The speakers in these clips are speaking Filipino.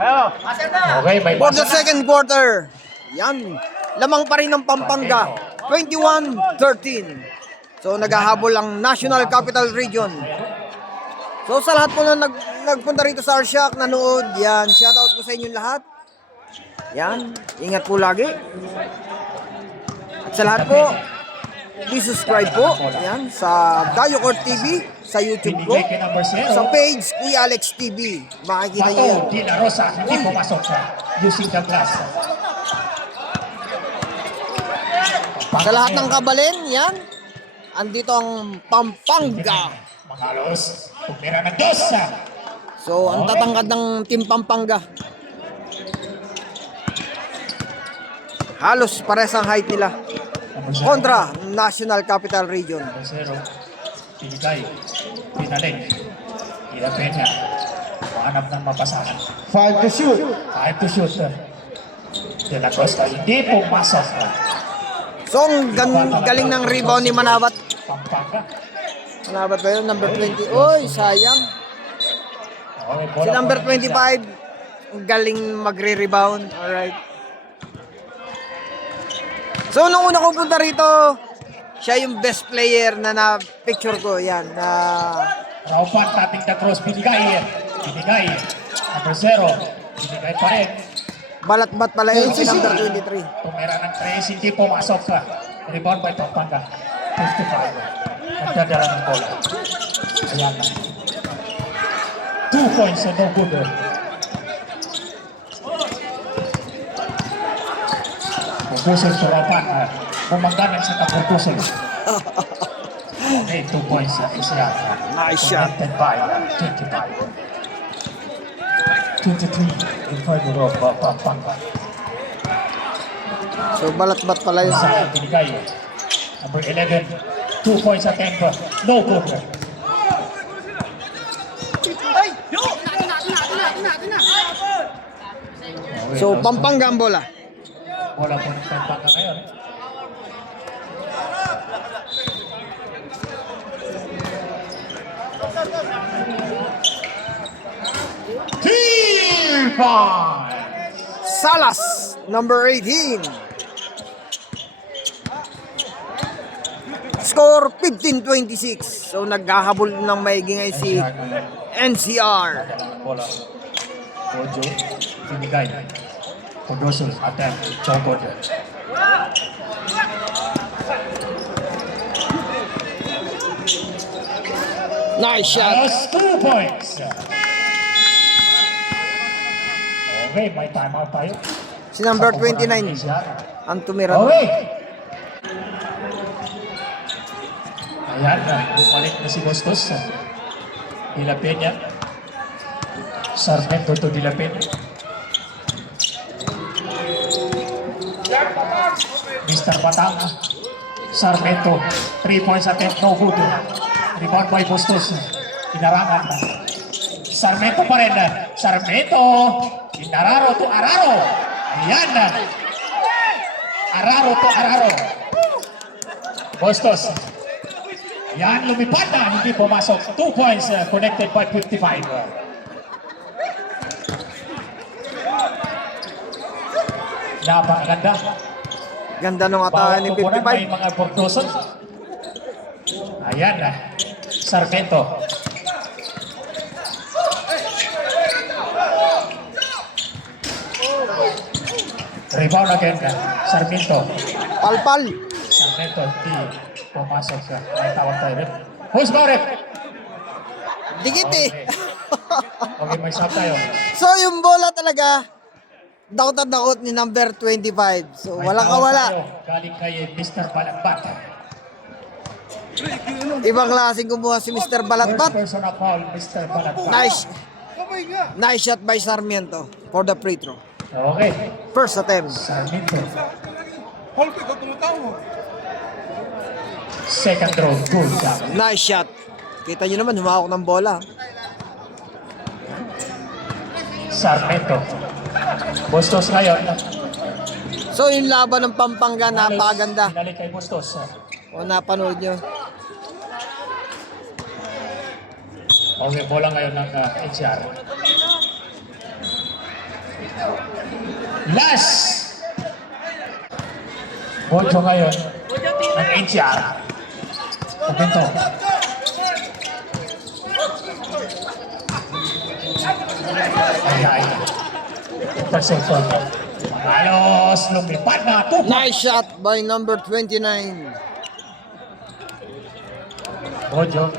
Okay, may For the second quarter, yan. Lamang pa rin ng Pampanga. 21-13. So, naghahabol ang National Capital Region. So, sa lahat po na nagpunta rito sa Arshack, nanood, yan. Shoutout po sa inyong lahat. Yan. Ingat po lagi. At sa lahat po, please subscribe po. Yan. Sa Dayo Court TV, sa YouTube ko. Sa page, Kuya Alex TV. Makikita nyo yan. Dina Rosa, hindi pumasok using the glass. Sa lahat ng kabalin, yan. Andito ang Pampanga. Mangalos, tumira ng dos. So, ang tatangkad ng Team Pampanga. Halos pares ang height nila. Kontra National Capital Region. Pinigay, pinalik. Ilapin niya. Mahanap ng mapasahan. 5 to shoot. 5 to shoot. De La Costa, hindi pumasok. So, ang galing ng rebound ni Manabat. Pampanga. Manabat ba yun? Number 20. Oy, sayang. Si number 25, ang galing magre-rebound. Alright. So, nung una kong punta rito, siya yung best player na na-picture ko. Yan. Raupan, tating na cross, binigay. Binigay. Number 0. Binigay pa rin. Balat-bat pala yun si number 23. Tumira ng 3, hindi pumasok. Rebound by Pampanga. 55. Nagdadala ng bola. Ayan na. 2 points and no good. Pupusol sa Raupan. Bumangganan sa kapupusol. Okay, 2 points. Nice shot. Connected by 25. 23 in favor of Pampanga. So, balat-bat pala yun. Sa binigay. Number 11, 2 points attempt. No good. So, Pampanga ang bola. Bola po ng Pampanga ngayon. Salas, number 18. Score 15-26. So naghahabol ng maiging ay si NCR. Bola. Ojo, binigay. Pagdosol, attempt, Chokod. Nice shot. That's 2 points. Okay, may timeout tayo. Si number 29 ang tumira. Okay. Ayan na, bumalik na si Bustos. Dilapin niya. Sarmento to Dilapin. Mr. Batang. Sarmento. 3 points attempt, no good. Rebound by Bustos. Inarangan na. Sarmento pa rin. Sarmento. Inararo to Araro. Ayan na. Araro to Araro. Bustos. Yan, lumipad na. Hindi pumasok. 2 points connected by 55. Napakaganda. Ganda nung atahan ni Bawat may 55. mga Bordoson. Ayan na. Sarmento. Rebound again na. Sarmento. Palpal. Sarmento. Hindi pumasok siya. May tawag tayo rin. Who's about it? Dikit eh. Okay, may sub tayo. So yung bola talaga, dakot at dakot ni number 25. So May walang tawag kawala. tayo. Galing kay Mr. Balagbat. Ibang klaseng kumuha si Mr. Balatbat. First person of all, Mr. Balagbat. Nice shot by Sarmiento for the free throw. Okay. First attempt. Sarmiento. Second throw. Good job. Nice shot. Kita nyo naman, humahok ng bola. Sarmiento. Bustos ngayon. So yung laban ng Pampanga, napakaganda. Pinalik kay Bustos. O napanood nyo. Okay, bola ngayon ng HR. Last. Bojo ngayon ng NCR. Pagpinto. Ay. Interception. Halos lumipad na. 2 points. Nice shot by number 29. Bojo.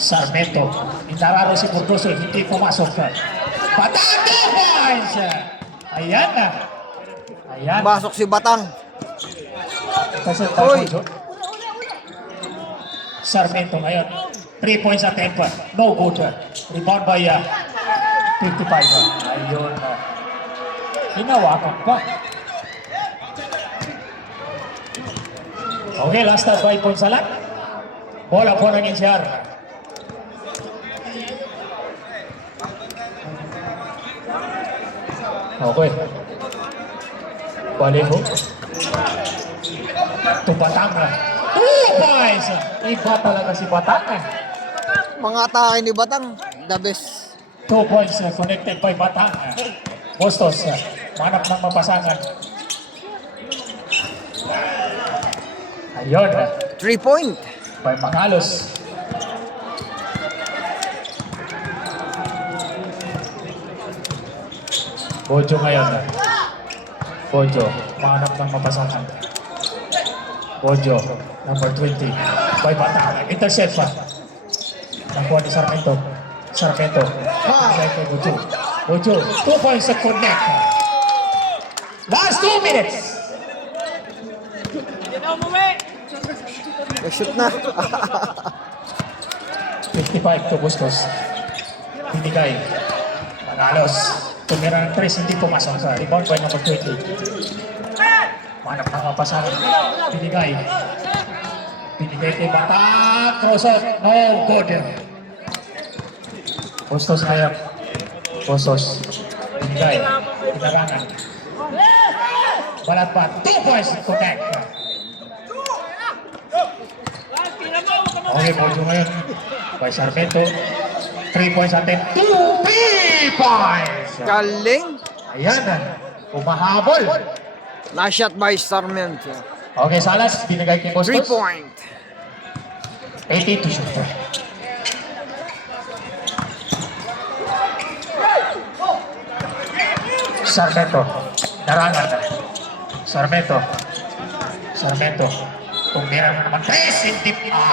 Sarmiento. Inararo si Burgoso. Hindi pumasok. Batang 2 points. Ayan na. Ayan. Pasok si Batang. Kasi Oy. Bojo. Sarmiento ngayon. 3 points attempt. No good. Rebound by 55. Ayun. Hinawakan pa. Okay, last na 5 points na lang. Bola po ng NCR. Okay. Baliho. Ito Batang. 2 points! Iba talaga si Batang. Mga atake ni Batang, the best. 2 points connected by Batang. Bustos. Manap ng mapasangan. Ayun. 3 point. By Mangalos. Bojo ngayon. Bojo. Manap ng mapasangan. Bojo. Number 20. By Batang. Intercept pa. Nakuha ni Sarmiento. Bigay kay Bojo. Bojo. 2 points sa connect. Last 2 minutes. Shoot na. 55 to Bustos. Binigay. Mangalos. Tumira ng 3, hindi pumasok sa rebound by number 20. Manap ng mapasangan. Binigay kay Batang. Cross out. No good. Bustos ngayon. Binigay. Pinarangan. Balat pa. 2 points connect. Okay, Bojo ngayon. By Sarmiento. 3 points attempt. 2 points! Galing. Ayan na. Umahabol. Nice shot by Sarmiento. Okay, Salas. Binigay kay 3 Bustos. point. 18 to shoot. Sarmiento. Narangan na. Sarmiento. Tumira na naman. 3.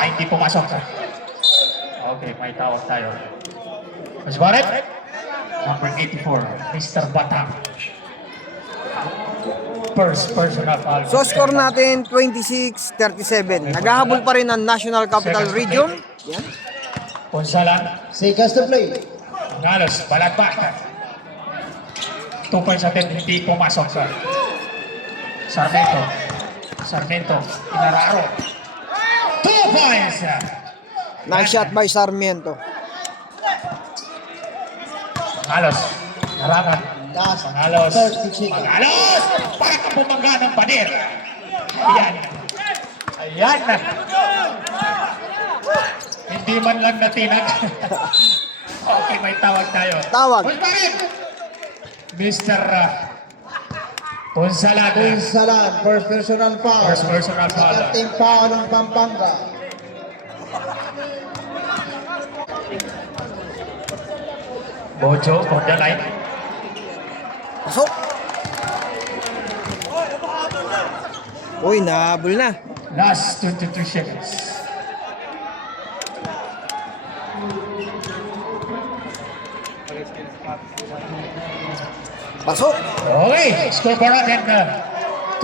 Hindi pumasok. Okay, may tawag tayo. Mas Barret. Number 84. Mr. Batang. First personal foul. So score natin 26-37. Naghahabol pa rin ang National Capital Region. Yan. Ponsalan. Seconds to play. Mangalos. Balagbat. 2 points attempt. Hindi pumasok. Sarmiento. Inararo. 2 points. Nice shot by Sarmiento. Mangalos. Narangan. Last Mangalos. 30 seconds. Mangalos! Para ka bumangga ng pader. Ayan na. Hindi man lang natinag. Okay, may tawag tayo. Tawag. Uy, pa rin! Mr. Ponsalan. Salan, first personal foul. First personal foul. Team foul ng Pampanga. Bojo on the line. Pasok. Uy, nahabol na. Last 22 seconds. Pasok. Okay, score for natin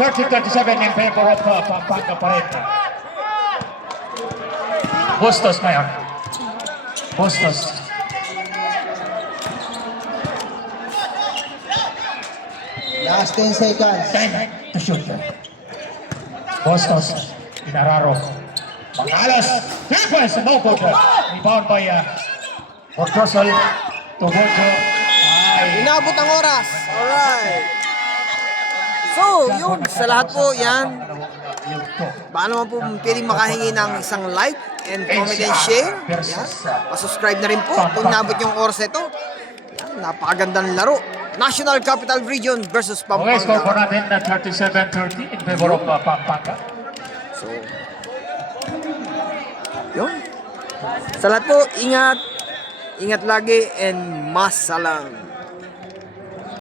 30-37 in favor of Pampanga pa rin. Bustos ngayon. Last 10 seconds. 10 to shoot. Bustos. Inararo. Mangalos. 3 points. No good. Rebound by Ortosol to Bojo. Ay. Inabot ang oras. Alright. So, yun. Sa lahat po, yan. Baka naman po pwedeng makahingi ng isang like and comment and share. Yan. Pa-subscribe na rin po kung nabot yung oras ito. Yan, napakagandang laro. National Capital Region versus Okay, score po Pampanga. natin na 37-30 in favor of Pampanga. So, yun. Sa lahat po, ingat. Ingat lagi and masalam.